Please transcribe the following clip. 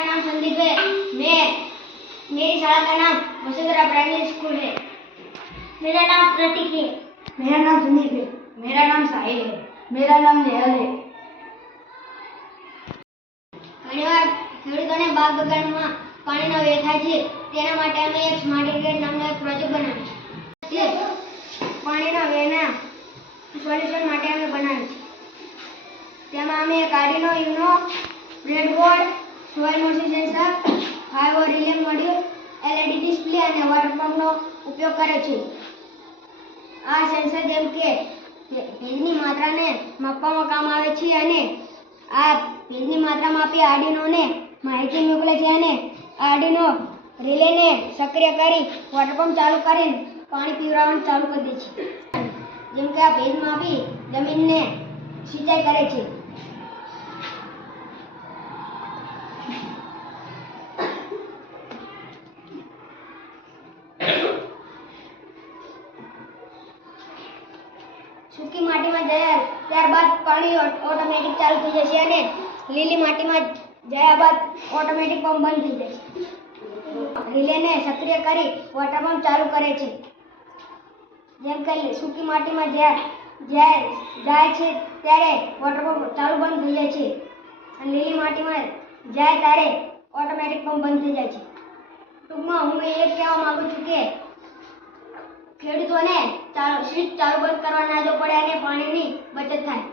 नाम संदीप है। मैं मेरी शाला का नाम वसुंधरा प्राइमरी स्कूल है। मेरा नाम प्रतीक है। मेरा नाम संदीप है। मेरा नाम साहिल है। मेरा नाम नेहल है। ઘણીવાર ખેડૂતોને બાગ બગાનમાં પાણીનો વ્યય થાય છે, તેના માટે અમે એક સ્માર્ટ ઇરિગેટ નામનો એક પ્રોજેક્ટ બનાવ્યો છે. પાણીના વ્યયના સોલ્યુશન માટે અમે બનાવ્યું છે. તેમાં અમે એક Arduino Uno, breadboard, soil moisture sensor, 5 relay module, LED display અને વોટર પંપનો ઉપયોગ કર્યો છે. આ સેન્સર જેમ કે ભેજની માત્રાને માપવામાં કામ આવે છે અને આ ભેજની માત્રા માપી આર્ડિનોને માહિતી મોકલે છે અને આર્ડિનો રિલેને સક્રિય કરી વોટર પંપ ચાલુ કરીને પાણી પીવડાવવાનું ચાલુ કરી દે છે. જેમ કે આ ભેજ માપી જમીનને સિંચાઈ કરે છે. સૂકી માટીમાં જાય ત્યારબાદ પાણી ઓટોમેટિક ચાલુ થઈ જશે અને લીલી માટીમાં ગયા બાદ ઓટોમેટિક પંપ બંધ થઈ જશે. રિલેને સક્રિય કરી વોટર પંપ ચાલુ કરે છે. જેમ કે સૂકી માટીમાં જાય છે ત્યારે વોટર પંપ ચાલુ બંધ થઈ જાય છે અને લીલી માટીમાં જાય ત્યારે ઓટોમેટિક પંપ બંધ થઈ જાય છે. ટૂંકમાં હું એ કહેવા માંગુ છું કે ખેડૂતોને સ્વિચ ચાલુ બંધ કરવા ના જો પડે અને પાણીની બચત થાય.